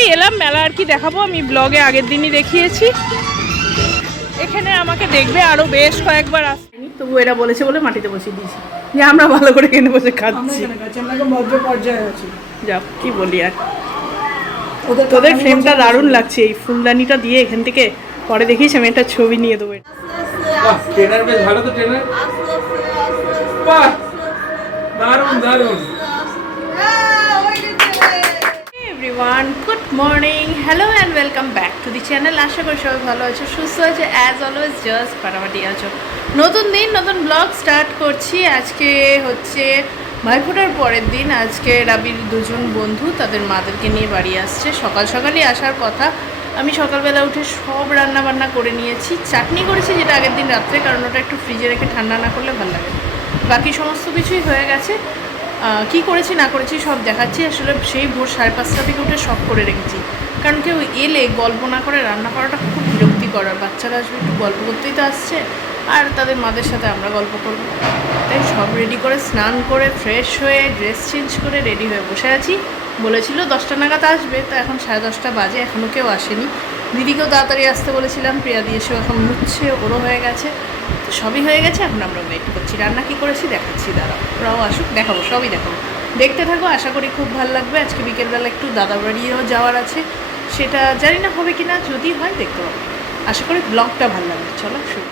এই এলাম মেলা আর কি দেখাবো, আমি ব্লগে আগের দিনই দেখিয়েছি। এখানে আমাকে দেখবে আরো বেশ কয়েকবার আসেনি, তবু এরা বলেছে বলে মাটিতে বসিয়ে দিয়েছি যে আমরা ভালো করে কিনে বসে খাচ্ছি। যাও কি বলি আর, তোদের ফ্রেমটা দারুণ লাগছে এই ফুলদানিটা দিয়ে এখান থেকে। পরে দেখিস আমি একটা ছবি নিয়ে দেবো। ট্রেনার বেশ ভালো তো, ট্রেনার বাহ দারুণ দারুণ। Everyone good morning, hello and welcome back to the channel. আশা করি সবাই ভালো আছো, সুস্থ আছে, অ্যাজ অলওয়েজ জাস্ট ফাটাফাটি আছো। নতুন দিন নতুন ব্লগ স্টার্ট করছি। আজকে হচ্ছে ভাইফোঁটার পরের দিন। আজকে রাবির দুজন বন্ধু তাদের মাদেরকে নিয়ে বাড়ি আসছে। সকাল সকালই আসার কথা। আমি সকালবেলা উঠে সব রান্না বান্না করে নিয়েছি। চাটনি করেছি যেটা আগের দিন রাত্রে, কারণ ওটা একটু ফ্রিজে রেখে ঠান্ডা না করলে ভালো লাগে। বাকি সমস্ত কিছুই হয়ে গেছে। কি করেছি না করেছি সব দেখাচ্ছি। আসলে সেই ভোর 5:30 থেকে উঠে সব করে রেখেছি, কারণ কেউ এলে গল্প না করে রান্না করাটা খুব বিরক্তিকর। বাচ্চারা আসবে, একটু গল্প করতেই তো আসছে, আর তাদের মাদের সাথে আমরা গল্প করবো। তাই সব রেডি করে, স্নান করে, ফ্রেশ হয়ে, ড্রেস চেঞ্জ করে রেডি হয়ে বসে আছি। বলেছিল 10টা নাগাদ আসবে, তো এখন 10:30 বাজে, এখনও কেউ আসেনি। দিদিকেও তাড়াতাড়ি আসতে বলেছিলাম, প্রিয়াদি এসেও এখন মুছছে, ওরও হয়ে গেছে, তো সবই হয়ে গেছে। এখন আমরা ওয়েট করছি। রান্না কী করেছি দেখাচ্ছি, দাঁড়াও ওরাও আসুক, দেখাবো, সবই দেখাবো, দেখতে থাকো। আশা করি খুব ভালো লাগবে। আজকে বিকেলবেলা একটু দাদা বাড়িও যাওয়ার আছে, সেটা জানি না হবে কি না, যদি হয় দেখতে পাবো। আশা করি ব্লগটা ভালো লাগবে। চলো শুরু।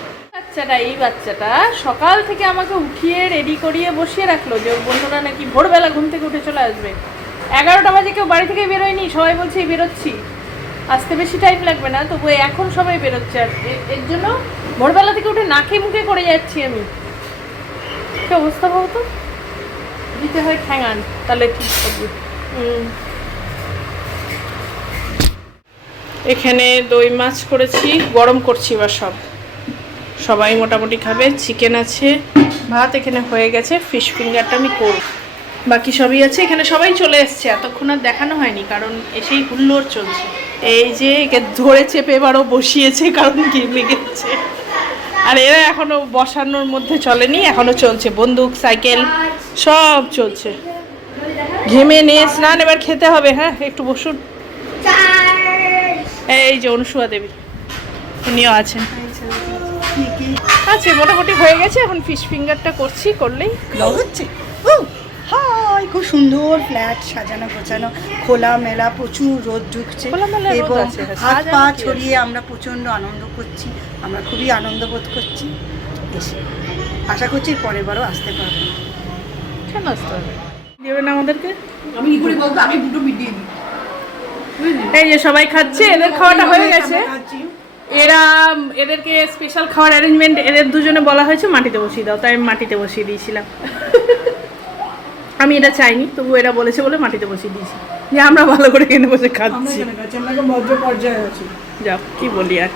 এই বাচ্চাটা সকাল থেকে আমাকে উঠিয়ে রেডি করিয়ে বসিয়ে রাখলো যে ওর বন্ধুরা নাকি ভোরবেলা ঘুম থেকে উঠে চলে আসবে। 11টা বাজে কেউ বাড়ি থেকে বেরোয়নি, সবাই বলছে বেরোচ্ছি, আসতে বেশি টাইম লাগবে না, তবু এখন সবাই বেরোচ্ছে। আর এর জন্য ভোরবেলা থেকে উঠে নাকে মুখে করে যাচ্ছি আমি। কি অবস্থা ভাবো তো, দিতে হয় ঠ্যাঙান, তাহলে ঠিক থাকবে। এখানে দই মাছ করেছি, গরম করছি এবার সবাই মোটামুটি খাবে। চিকেন আছে, ভাত এখানে হয়ে গেছে, ফিশ ফিঙ্গারটা আমি করব, বাকি সবই আছে। এখানে সবাই চলে এসছে, এতক্ষণ আর দেখানো হয়নি কারণ এসেই হুল্লোড় চলছে। এই যে একে ধরে চেপে এবারও বসিয়েছে, কারণ ঘেমে গেছে। আর এরা এখনো বসানোর মধ্যে চলেনি, এখনো চলছে, বন্দুক সাইকেল সব চলছে। ঘেমে নিয়ে স্নান, এবার খেতে হবে। হ্যাঁ একটু বসুন। এই যে অনুসুয়া দেবী, উনিও আছেন। আচ্ছা মোটামুটি হয়ে গেছে, এখন ফিশ ফিঙ্গারটা করছি, করলেই ব্লগ হচ্ছে। হাই, খুব সুন্দর ফ্ল্যাট সাজানো গোছানো, খোলা মেলা, প্রচুর রোদ ঢুকছে এবং হাত পা ছড়িয়ে আমরা প্রচণ্ড আনন্দ করছি। আমরা খুবই আনন্দ বোধ করছি। আশা করছি পরের বারও আসতে পারবো। কেন আসতে হবে, দেবে না আমাদেরকে? আমি কি করে বলবো, আমি দুটো মিটিয়ে দিই। এই যে সবাই খাচ্ছে, এদের খাওয়াটা হয়ে গেছে। এদেরকে স্পেশাল খাওয়ার অ্যারেঞ্জমেন্ট এদের দুজনে বলা হয়েছে মাটিতে বসিয়ে দাও, তাই আমি মাটিতে বসিয়ে দিয়েছিলাম। আমি এটা চাইনি, তবু এরা বলেছে বলে মাটিতে বসিয়ে দিয়েছি যে আমরা ভালো করে কিনে বসে খাচ্ছি। যাও কি বলি আর,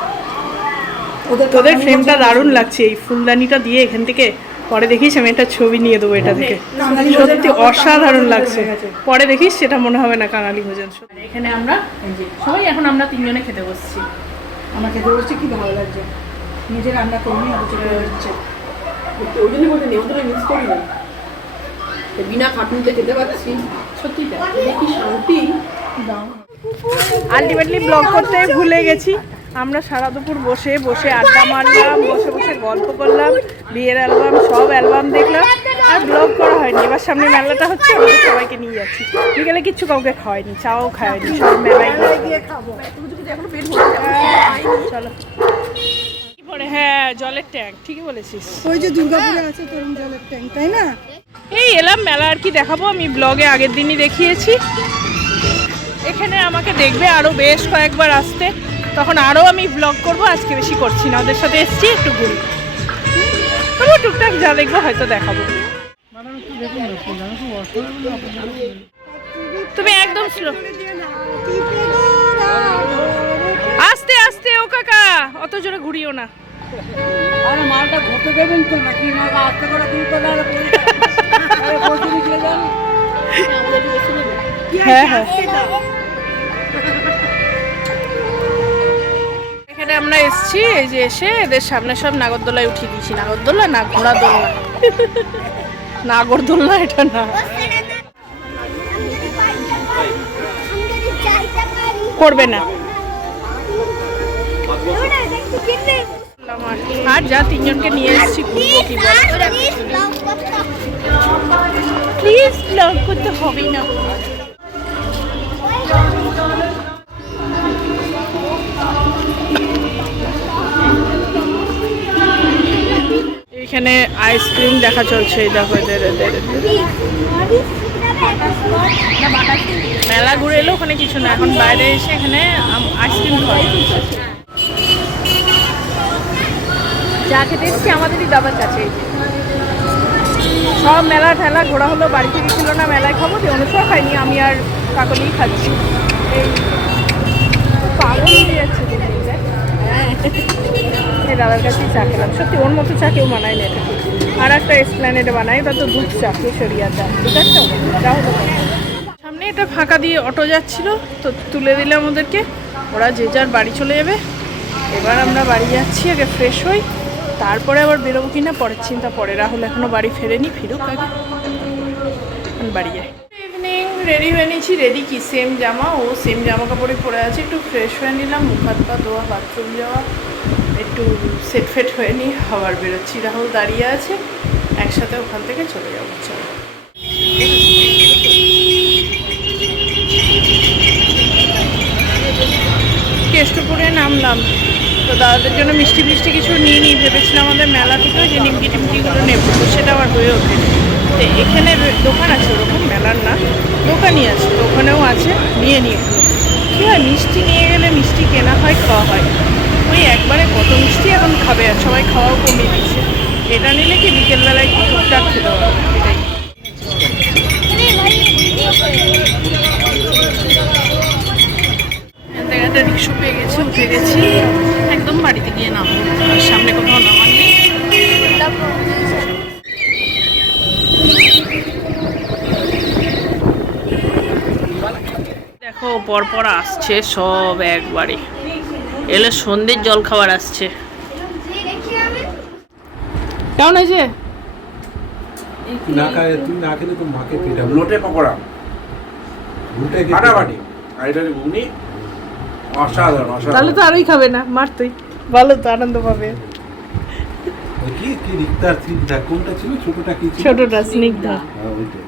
তোদের ফ্রেমটা দারুণ লাগছে এই ফুলদানিটা দিয়ে এখান থেকে। পরে দেখিস আমি একটা ছবি নিয়ে দেবো এটা থেকে, সত্যি অসাধারণ লাগছে। পরে দেখিস সেটা মনে হবে না কাঙালি ভোজন। এখানে আমরা সবাই এখন আমরা 3 জনে খেতে বসছি। আমার খেতে বসছে, কি ভালো লাগছে, নিজে রান্না করিনি, হচ্ছে ওই জন্য বলতে নেমন্তন্ন মিস করি না, বিনা খাটুনিতে খেতে পাচ্ছি। সত্যি কি শান্তি। আলটিমেটলি ব্লগ করতে ভুলে গেছি। আমরা সারা দুপুর বসে বসে আড্ডা মারলাম, বসে বসে গল্প করলাম, বিয়ের অ্যালবাম সব অ্যালবাম দেখলাম, আর ব্লগ করা হয়নি। এবার সামনে মেলাটা হচ্ছে, আমাদের সবাইকে নিয়ে যাচ্ছি। বিকেলে কিচ্ছু কাউকে খাওয়াইনি, চাও খাওয়াইনি, সব মেলায় গিয়ে খাবো। চলো পরে, হ্যাঁ জলের ট্যাঙ্ক, ঠিকই বলেছিস। ওই যে দুর্গাপুরে আছে তরুণ জলের ট্যাঙ্ক, তাই না? এই এলাম মেলা আর কি দেখাবো, আমি ব্লগে আগের দিনই দেখিয়েছি। এখানে আমাকে দেখবে আরো বেশ কয়েকবার আসতে, তখন আরো আমি ব্লগ করবো। আজকে বেশি করছি না, ওদের সাথে এসছি একটু ঘুরি, তবু টুকটাক যা দেখবো হয়তো দেখাবো। তুমি একদম স্লো, আস্তে আস্তে। ও কাকা অত জোরে ঘুরিও না। আরে মালটা ঘুরতে দেবেন তো নাকি, না আস্তে করে ঘুরতে দাঁড়া। হ্যাঁ হ্যাঁ, এখানে আমরা এসছি। এই যে এসে এদের সামনে সব নাগরদোলায় উঠিয়ে দিয়েছি। নাগরদোলা না, ঘোড়া দোলনা, নাগরদোলনা এটা না। করবে না। আর যা তিনজনকে নিয়ে এসেছি ঘুরবো কি বল, প্লিজ ব্লগ করতে হবে না। এখানে আইসক্রিম দেখা চলছে, এই দেখো এদের মেলা ঘুরে এলো, ওখানে কিছু না, এখন বাইরে এসে এখানে আইসক্রিম খাওয়া। যা খেতে এসছি আমাদেরই দাদার কাছে, সব মেলা ঠেলা ঘোরা হলো, বাড়ি থেকে ছিল না মেলায় খাবো, অনুসর খাইনি, আমি আর কাকলিই খাচ্ছি। এই পাগল হয়ে যাচ্ছে এই দাদার কাছেই চা খেলাম, সত্যি ওর মতো চা কেউ বানায় না। আর একটা এসপ্ল্যানেডে বানায়, এটা তো দুধ চা, কেশরিয়া চা, ঠিক আছে। সামনে এটা ফাঁকা দিয়ে অটো যাচ্ছিল, তো তুলে দিলাম ওদেরকে, ওরা যে যার বাড়ি চলে যাবে। এবার আমরা বাড়ি যাচ্ছি, আগে ফ্রেশ হই, তারপরে আবার বেরোবো কিনা পরের চিন্তা পরে। রাহুল এখনো বাড়ি ফেরেনি, ফিরুক আগে, বাড়ি যাই। ইভিনিং রেডি হয়ে নিয়েছি, রেডি কি সেম জামা, ও সেম জামা কাপড়ে পরে আছে, একটু ফ্রেশ হয়ে নিলাম, মুখ হাত পা ধোয়া, বাথরুম যাওয়া, একটু সেট ফেট হয়ে নিই, আবার বেরোচ্ছি। রাহুল দাঁড়িয়ে আছে, একসাথে ওখান থেকে চলে যাবো। চলো কেষ্টপুরে নামলাম, তো দাদাদের জন্য মিষ্টি ফিষ্টি কিছু নিয়ে নিই ভেবেছিলাম, আমাদের মেলা থেকে যে নিমকি টিমকিগুলো নেবো, তো সেটা আবার হয়ে ওঠে। তো এখানে দোকান আছে ওরকম, মেলার না, দোকানই আছে, তো ওখানেও আছে, নিয়ে নিই। কী হয়, মিষ্টি নিয়ে গেলে মিষ্টি কেনা হয়, খাওয়া হয়, ওই একবারে কত মিষ্টি এখন খাবে, আর সবাই খাওয়াও কমিয়ে দিচ্ছে। এটা নিলে কি বিকেলবেলায় একটু টুকটাক খেতে পারবে, এটাই। একটা রিক্সা পেয়ে গেছি, উঠে গেছি, একদম বাড়িতে গিয়ে নামবো, আর সামনে কোথাও নামার নেই। দেখো পরপর আসছে সব একবারে, এলে সন্ধ্যের জল খাবার আসছে। কেমন আছে? না খায়, তুই না খেলে তো মাকে পেটাবো। লোটে পকোড়া, লোটে ফাটাফাটি, আর এটা ঘুগনি, অসাধারণ অসাধারণ। তাহলে তো আরোই খাবে না, মার তুই ভালো তো আনন্দ পাবে। কি কি রিক্তার স্নিগ্ধা কোনটা ছিল, ছোটটা কি ছিল? ছোটটা স্নিগ্ধা। ওইটাই।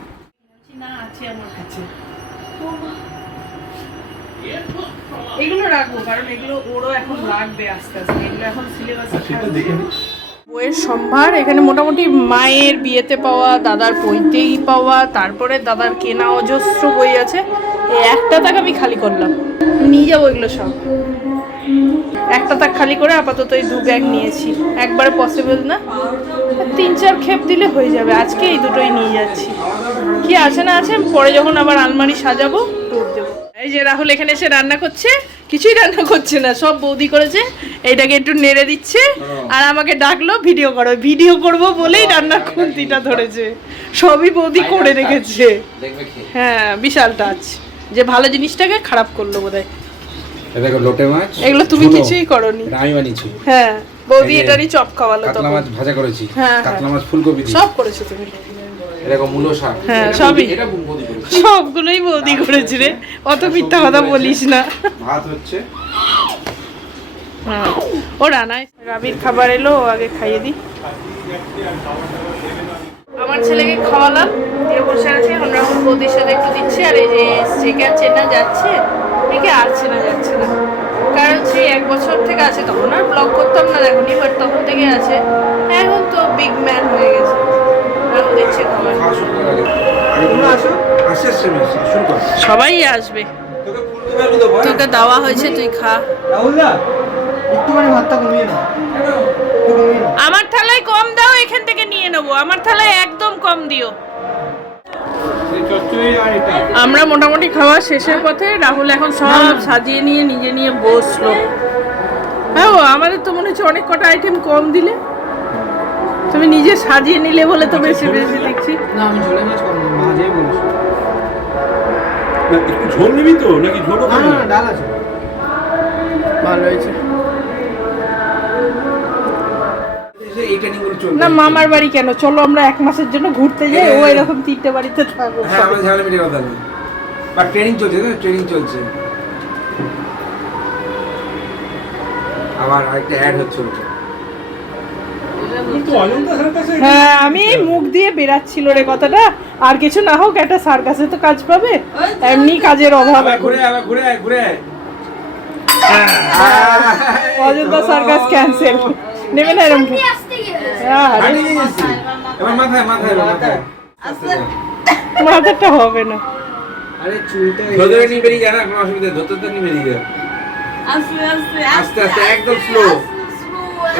না আছে আমার কাছে, এগুলো রাখবো, কারণ এগুলো ওরও এখন লাগবে আস্তে আস্তে, এগুলো এখন সিলেবাসে সেটা দেখে নি। বইয়ের সম্ভার এখানে মোটামুটি মায়ের বিয়েতে পাওয়া, দাদার বইতেই পাওয়া, তারপরে দাদার কেনা অজস্র বই আছে। এই একটা তাক আমি খালি করলাম, নিয়ে যাবো এগুলো সব। একটা তাক খালি করে আপাতত এই 2 ব্যাগ নিয়েছি, একবারে পসিবল না, 3-4 খেপ দিলে হয়ে যাবে। আজকে এই দুটোই নিয়ে যাচ্ছি, কি আছে না আছে পরে যখন আবার আলমারি সাজাবো টুর দেবো। এই যে রাহুল এখানে এসে রান্না করছে, কিছুই রান্না করছে না, সব বৌদি করেছে, এইটাকে একটু নেড়ে দিচ্ছে, আর আমাকে ডাকলো ভিডিও করো, ভিডিও করবো বলেই রান্নার খুন্তিটা ধরেছে, সবই বৌদি করে রেখেছে। হ্যাঁ, বিশাল টাচ, যে ভালো জিনিসটাকে খারাপ করলো বোধহয়। দেখো লোটে মাছ, এগুলো তুমি কিছুই করোনি, আমি বানিয়েছি। হ্যাঁ, বৌদি এটারই চপ খাওয়ালো, কাতলা মাছ ভাজা করেছি, হ্যাঁ, কাতলা মাছ ফুলকপি দিয়ে সব করেছো তুমি। এরকম মূলো শাক, হ্যাঁ সবই, এটা বৌদি করেছে, সবগুলোই বৌদি করেছে রে, অত মিথ্যা কথা বলিস না। ভাত হচ্ছে, হ্যাঁ ও রানায় রাবির খাবার এলো, আগে খাইয়ে দিই। আমার ছেলেকে খাওয়ালাম, দিয়ে বসে আছে, এখন রাহুল বৌদির সাথে একটু দিচ্ছে, আর এই যে চেকার চেনা যাচ্ছে, একে আর চেনা যাচ্ছে না, কারণ সেই 1 বছর থেকে আছে, তখন আর ব্লগ করতাম না এখনই, বাট তখন থেকে আছে, এখন তো বিগ ম্যান হয়ে গেছে। রাহুল দেখছে খাবার, সবাই আসবে, তোকে দেওয়া হয়েছে, তুই খা। আমার থালায় কম দাও, এখান থেকে নিয়ে নেবো, আমার থালায় একদম কম দিও। আমরা মোটামুটি খাওয়া শেষের পথে, রাহুল এখন সব সাজিয়ে নিয়ে নিজে নিয়ে বসলো। হ্যাঁ, আমাদের তো মনে হচ্ছে অনেক কটা আইটেম কম দিলে, তুমি নিজে সাজিয়ে নিলে বলে তো বেশি বেশি দেখছি। না আমি ঝোলে মাছ কম মাঝেই বলেছি। একটু ঝোল নিবি তো নাকি ঝোলও খাবি? না ডাল আছে, ভালো হয়েছে। এইটা নিয়ে বলে চলবে না মামার বাড়ি কেন, চলো আমরা 1 মাসের জন্য ঘুরতে যাই, ও এরকম 3টে বাড়িতে থাকবো। হ্যাঁ, আমার ঝামেলা মিটে কথা নেই, বা ট্রেনিং চলছে না, ট্রেনিং চলছে, আবার আরেকটা অ্যাড হচ্ছে ওটা। হ্যাঁ আমি মুখ দিয়ে বেরাচ্ছিল রে কথাটা, আর কিছু না হোক একটা সার্কাসে তো কাজ পাবে, এমনি কাজের অভাব আবার এখন। ঘুরে আবার ঘুরে আয়, ঘুরে আয়। অযোধ্যা সার্কাস ক্যান্সেল, নেবে না এরকম। হ্যাঁ, হাঁটি গেছি। এবার মাথায় মাথায় এবার মাথায় মাথাটা হবে না। আরে চুলটা ধরে নিয়ে বেরিয়ে যা না, কোনো অসুবিধা নেই, ধরতে নিয়ে বেরিয়ে যা। আস্তে আস্তে একদম স্লো।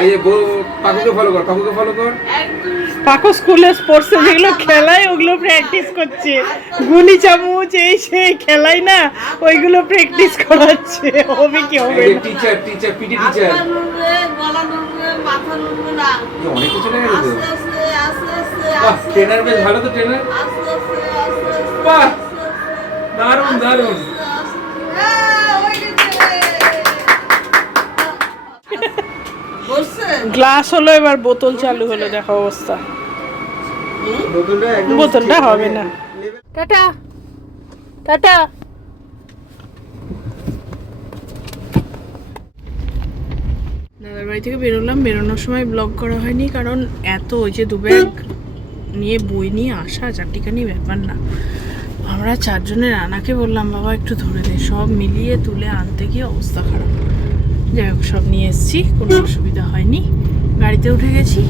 এই যে পাকুকে ফলো কর, পাকুকে ফলো কর। পাকো স্কুলে স্পোর্টসে যেগুলো খেলায় ওগুলো প্র্যাকটিস করছে, গুলি চামচ এই সেই খেলাই না, ওইগুলো প্র্যাকটিস করাচ্ছে। হবে কি হবে এই না। টিচার পিটি টিচার অনেক কিছু লেগে গেছে। বাহ, ট্রেনার বেশ ভালো তো, ট্রেনার বাহ, দারুণ দারুণ। গ্লাস হলো, এবার বোতল চালু হলো, দেখো অবস্থা। বোতলটা একদম বোতলটা হবে না। Tata tata. দাদার বাড়ি থেকে বেরোলাম, বেরোনোর সময় ব্লগ করা হয়নি, কারণ এত ওই যে দু ব্যাগ নিয়ে বই নিয়ে আসা চারটিখানি ব্যাপার না। আমরা চারজনের রানাকে বললাম বাবা একটু ধরে দে, সব মিলিয়ে তুলে আনতে গিয়ে অবস্থা খারাপ। যাই হোক সব নিয়ে এসেছি, কোনো অসুবিধা হয়নি। গাড়িতে উঠে গেছি,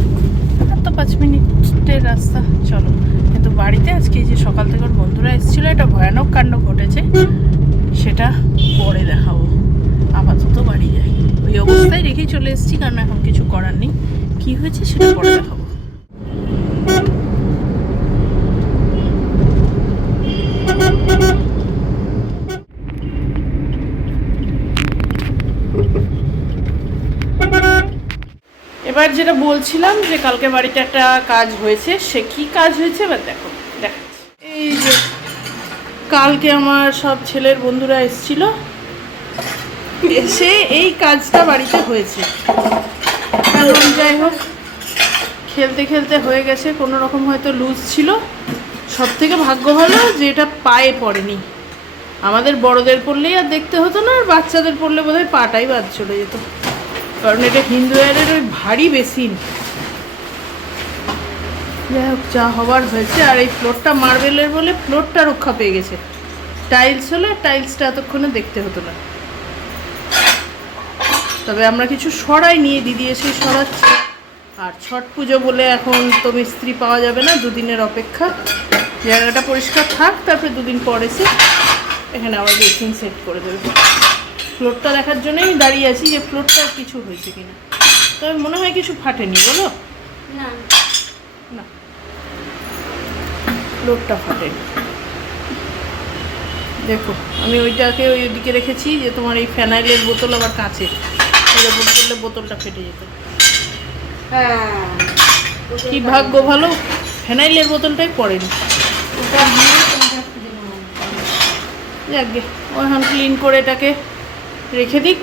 আর তো 5 মিনিটের রাস্তা, চলো। কিন্তু বাড়িতে আজকে এই যে সকাল থেকে ওর বন্ধুরা এসেছিলো, একটা ভয়ানক কাণ্ড ঘটেছে, সেটা পরে দেখাবো। আপাতত বাড়ি যাই, ওই অবস্থায় রেখেই চলে এসেছি, কারণ এখন কিছু করার নেই। কি হয়েছে সেটা পরে দেখাবো। এবার যেটা বলছিলাম যে কালকে বাড়িতে একটা কাজ হয়েছে, সে কি কাজ হয়েছে এবার দেখো দেখাচ্ছি। এই যে কালকে আমার সব ছেলের বন্ধুরা এসেছিল, এসে এই কাজটা বাড়িতে হয়েছে। এখন যাই হোক খেলতে খেলতে হয়ে গেছে, কোনো রকম হয়তো লুজ ছিল। সব থেকে ভাগ্য ভালো যে এটা পায়ে পড়েনি। আমাদের বড়দের পড়লেই আর দেখতে হতো না, আর বাচ্চাদের পড়লে বোধহয় পাটাই বাদ চলে যেত, কারণ এটা হিন্দু এয়ারের ওই ভারী বেসিন। যাই হোক যা হবার হয়েছে। আর এই ফ্লোরটা মার্বেলের বলে ফ্লোরটা রক্ষা পেয়ে গেছে। টাইলস হলে টাইলসটা এতক্ষণে দেখতে হতো না। তবে আমরা কিছু সরাই নিয়ে দিদি এসে সরাচ্ছি। আর ছট পুজো বলে এখন তো মিস্ত্রি পাওয়া যাবে না, 2 দিনের অপেক্ষা। জায়গাটা পরিষ্কার থাক, তারপরে 2 দিন পর এসে এখানে আবার বেসিন সেট করে দেবে। ফ্লোরটা দেখার জন্যই আমি দাঁড়িয়ে আছি যে ফ্লোরটা কিছু হয়েছে কিনা। তবে মনে হয় কিছু ফাটেনি, বলো না, না ফ্লোরটা ফাটেনি। দেখো আমি ওইটাকে ওইদিকে রেখেছি, যে তোমার এই ফ্যানাইলের বোতল আবার কাঁচের, এর উপর করলে বোতলটা ফেটে যেত। কি ভাগ্য ভালো ফ্যানাইলের বোতলটাই পড়েনি। যাক গে, ও এখন ক্লিন করে এটাকে রেখে দিক।